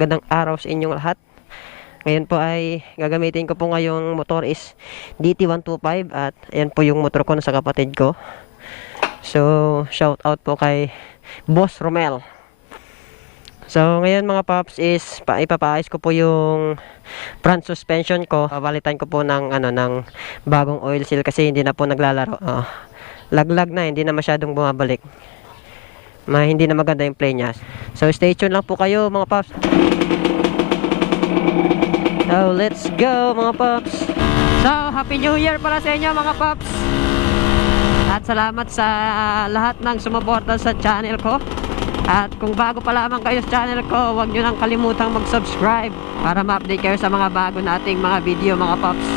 magandang araw sa inyong lahat. Ngayon po ay gagamitin ko po ngayong motor is DT125 at ayan po yung motor ko sa kapatid ko. So, shout out po kay Boss Romel. So, ngayon mga paps is ipapaayos ko po yung front suspension ko. Pabalitan ko po ng bagong oil seal kasi hindi na po naglalaro. Laglag na, hindi na masyadong bumabalik. Hindi na maganda yung play niya. So stay tuned lang po kayo mga paps. So let's go mga paps. So happy new year para sa inyo mga paps. At salamat sa lahat ng sumuporta sa channel ko. At kung bago pa lamang kayo sa channel ko, huwag nyo nang kalimutang mag-subscribe para ma-update kayo sa mga bago nating mga video mga paps.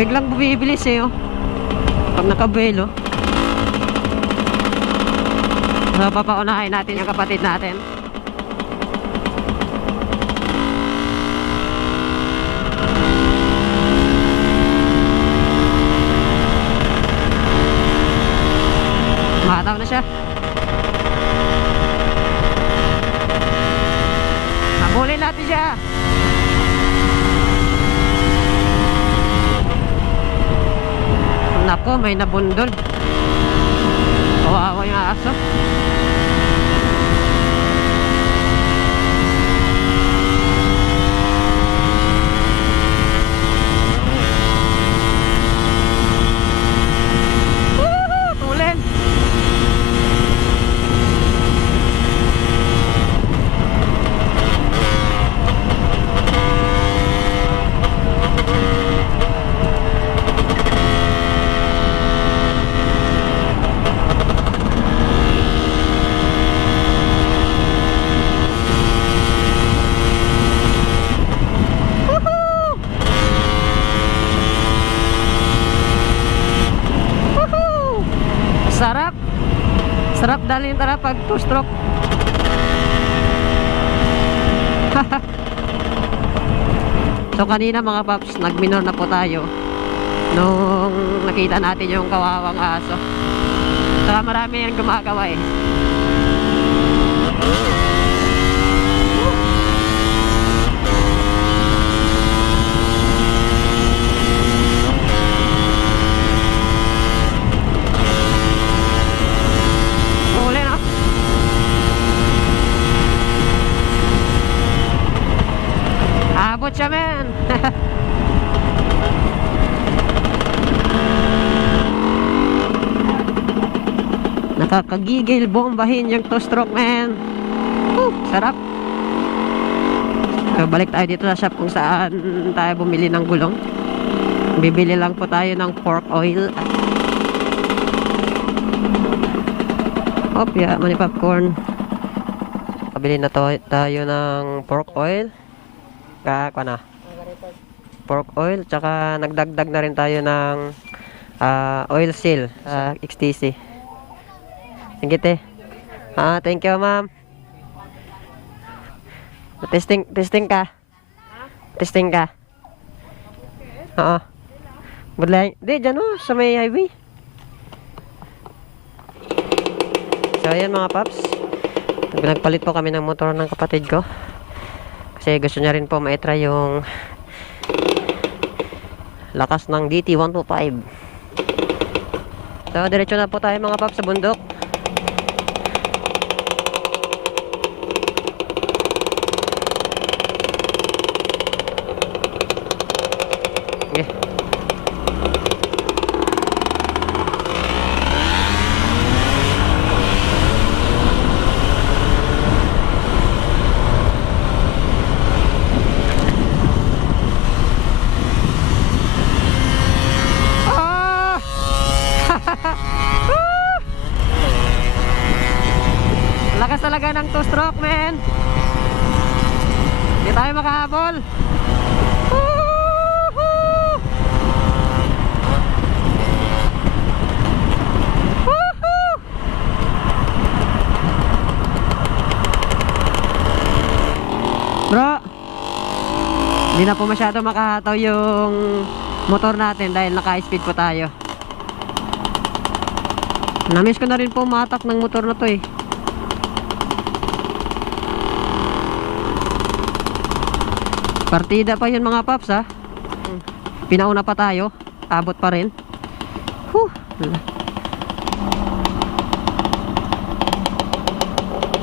Biglang bumibilis oh. Pag nakabelo. So, papaunahin natin yung kapatid natin. Mataw na siya. Habulin natin siya. Nako, may nabundol. Kawawa yung aso. Tulin. Sarap. Sarap dalhin tara pag 2-stroke. So kanina mga paps, nagminor na po tayo nung nakita natin yung kawawang aso. Saka marami yung gumagawa eh. Abot siya men. Nakakagigil bombahin yung 2-stroke men. Sarap. So, balik tayo dito sa shop kung saan tayo bumili ng gulong. Bibili lang po tayo ng pork oil. Yeah, mani popcorn. Pabili na tayo ng pork oil. Pork oil, tsaka nagdagdag na rin tayo ng oil seal XTC. Sige te. Thank you ma'am. Testing ka. Testing ka. Oo. Budlay. Di dyan sa may highway. So ayan mga paps, nagpalit po kami ng motor ng kapatid ko kasi gusto niya rin po ma-try yung lakas ng DT125. So diretso na po tayo mga paps sa bundok. Okay. talaga ng 2-stroke, men. Hindi tayo makahabol. Woohoo! Woohoo! Bro, hindi na po masyado makahataw yung motor natin dahil naka-speed po tayo. Namiss ko na rin po matak ng motor na to eh. Partida pa yun mga paps ha. Pinauna pa tayo. Abot pa rin. Huh.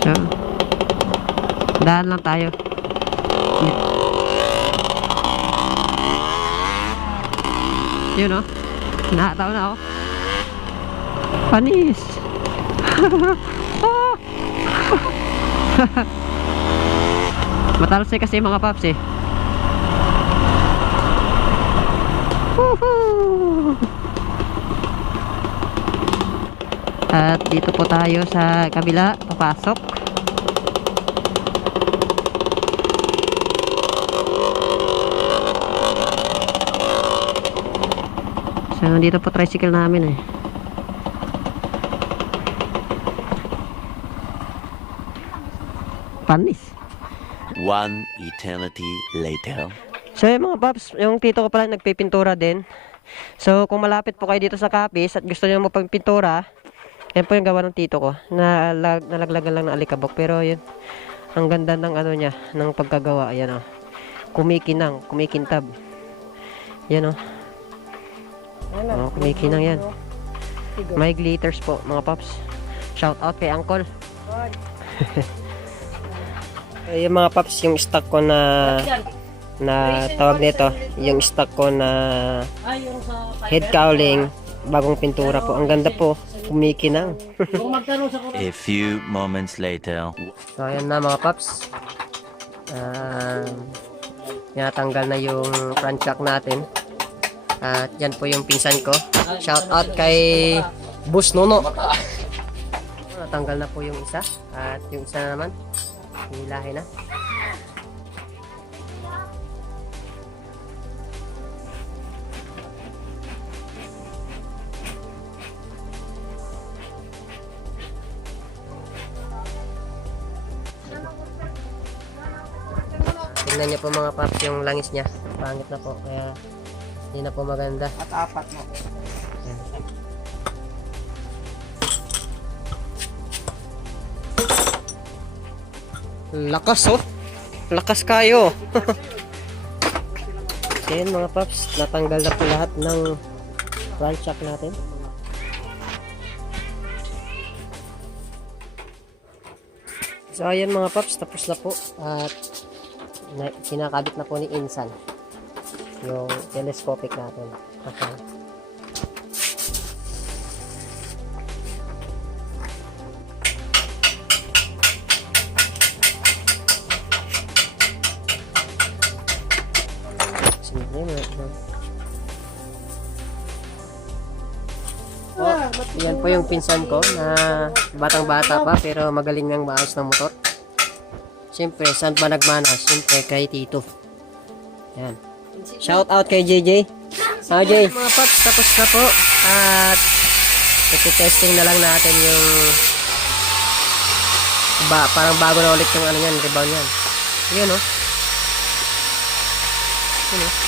So, dahan lang tayo. Yun o. Nakataw na ako. Panis. Matalsay kasi mga paps eh. Woohoo! At dito po tayo sa kabila, papasok. So nandito po tricycle namin eh. Panis. One eternity later. So yung mga paps, yung tito ko pala nagpipintura din. So kung malapit po kayo dito sa Capiz at gusto niyo mo pagpintura, yan po yung gawa ng tito ko. Nalaglagan lang ng alikabok. Pero yun, ang ganda ng ano niya, ng pagkagawa. Ayan o. Kumikinang, kumikintab. Yan o. Oh, kumikinang yan. May glitters po mga paps. Shout out kay Uncle. Yung mga paps, yung stock ko na tawag nito, yung stock ko na head cowling, bagong pintura po. Ang ganda po, kumikinang. A few moments later. So ayan na mga paps. Tinatanggal na yung front shock natin. At yan po yung pinsan ko. Shout out kay Boss Nuno. Natanggal na po yung isa. At yung isa na naman, hilahin na. Tingnan niyo po mga paps yung langis niya. Pangit na po. Kaya hindi na po maganda. At apat mo. Lakas oh. Lakas kayo. Ayan mga paps, natanggal na po lahat ng front shock natin. So ayan mga paps, tapos na po. At kinakabit na po ni Insan yung telescopic natin. Okay. Yan po yung pinsan ko na batang-bata pa pero magaling nang maayos ng motor. Siyempre, saan ba nagmana? Siyempre, kay Tito. Yan. Shout out kay JJ. Jay. Mga paps, tapos na po. At iti-testing na lang natin yung parang bago na ulit yung ano yan, rebound yan. Yun o. Yun o.